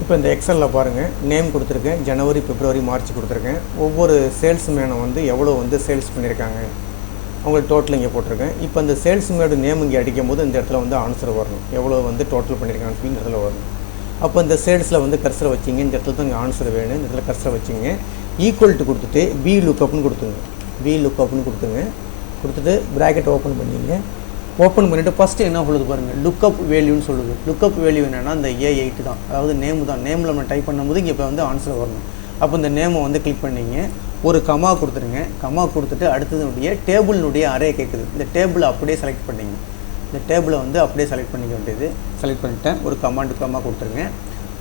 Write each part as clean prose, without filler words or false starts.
இப்போ இந்த எக்ஸலில் பாருங்கள், நேம் கொடுத்துருக்கேன், ஜனவரி, பிப்ரவரி, மார்ச் கொடுத்துருக்கேன். ஒவ்வொரு சேல்ஸ்மேனும் வந்து எவ்வளோ வந்து சேல்ஸ் பண்ணியிருக்காங்க அவங்களுக்கு டோட்டல் இங்கே போட்டிருக்கேன். இப்போ அந்த சேல்ஸ்மேனோட நேம் இங்கே அடிக்கும் போது இந்த இடத்துல வந்து ஆன்சர் வரணும், எவ்வளோ வந்து டோட்டல் பண்ணியிருக்காங்கன்னு சொல்லி இந்த இடத்துல வரணும். அப்போ இந்த சேல்ஸில் வந்து கர்சரை வச்சிங்க, இந்த இடத்துல தான் இங்கே ஆன்சர் வேணும், இந்த இடத்துல கர்சரை வச்சிங்க. ஈக்குவல் டு கொடுத்துட்டு Vlookup கொடுத்துங்க, Vlookup கொடுத்துட்டு ப்ராக்கெட் ஓப்பன் பண்ணிங்க. ஓப்பன் பண்ணிவிட்டு ஃபஸ்ட்டு என்ன சொல்லுது பாருங்கள், லுக்கப் வேல்யூன்னு சொல்லுது. லுக்கப் வேல்யூ என்னென்னா இந்த A8 தான், அதாவது நேம் தான். நேமில் நம்ம டைப் பண்ணும்போது இங்கே இப்போ வந்து ஆன்சர் வரணும். அப்போ இந்த நேமை வந்து கிளிக் பண்ணிங்க, ஒரு கமா கொடுத்துருங்க. கமா கொடுத்துட்டு அடுத்ததுடைய டேபிளினுடைய அரே கேட்குது, இந்த டேபிளை அப்படியே செலக்ட் பண்ணிங்க. இந்த டேபிளை வந்து அப்படியே செலக்ட் பண்ணிக்க வேண்டியது. செலக்ட் பண்ணிட்டேன், ஒரு கமா கொடுத்துருங்க.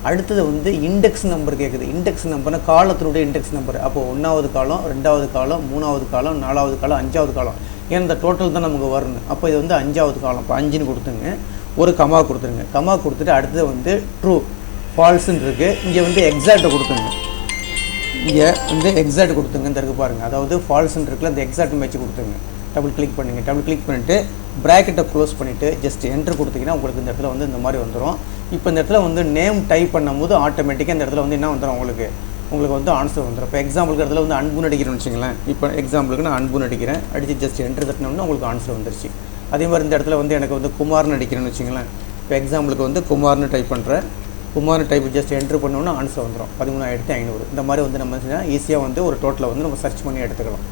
அடுத்தது வந்து இண்டெக்ஸ் நம்பர் கேட்குது. இண்டெக்ஸ் நம்பர்னால் காலத்தினுடைய இண்டெக்ஸ் நம்பர். அப்போ 1வது காலம், 2வது காலம், 3வது காலம், 4வது காலம், 5வது காலம். ஏன்னா இந்த டோட்டல் தான் நமக்கு வரணும். அப்போ இது வந்து 5வது காலம். இப்போ 5ன்னு கொடுத்துங்க, ஒரு கமா கொடுத்துருங்க. கமா கொடுத்துட்டு அடுத்தது வந்து ட்ரூ ஃபால்ஸுன்னு இருக்குது. இங்கே வந்து எக்ஸாக்டை கொடுத்துங்க. இங்கே வந்து எக்ஸாக்ட் கொடுத்துங்க, இந்த இருக்குது பாருங்கள். அதாவது ஃபால்ஸ்ன்னு இருக்குல்ல, அந்த எக்ஸாக்ட் மேட்ச் கொடுத்துங்க. டபுள் கிளிக் பண்ணுங்கள். டபுள் கிளிக் பண்ணிவிட்டு ப்ராக்கெட்டை க்ளோஸ் பண்ணிவிட்டு ஜஸ்ட் என்ட்ரு கொடுத்தீங்கன்னா உங்களுக்கு இந்த இடத்துல வந்து இந்த மாதிரி வந்துடும். இப்போ இந்த இடத்துல வந்து நேம் டைப் பண்ணும்போது ஆட்டோமேட்டிக்காக இந்த இடத்துல வந்து என்ன வந்துடும், உங்களுக்கு வந்து ஆன்சர் வந்துடும். இப்போ எக்ஸாம்பிளுக்கு இடத்துல வந்து அன்புன்னு அடிக்கிறேன்னு வச்சுங்களேன். இப்போ எக்ஸாம்பிளுக்கு நான் அன்புன்னு அடிக்கிறேன், அடித்து ஜஸ்ட் என்ட்ரு தட்டினோம்னா உங்களுக்கு ஆன்சர் வந்துருச்சு. அதே மாதிரி இந்த இடத்துல வந்து எனக்கு வந்து குமார்னு அடிக்கிறேன்னு வச்சுங்களேன். இப்போ எக்ஸாம்பிளுக்கு வந்து குமார்னு டைப் பண்ணுறேன். குமார் டைப் ஜஸ்ட் என்ட்ரு பண்ணோன்னா ஆன்சர் வந்துடும் 13,500. இந்த மாதிரி வந்து நம்ம ஈஸியாக வந்து ஒரு டோட்டலை வந்து நம்ம சர்ச் பண்ணி எடுத்துக்கலாம்.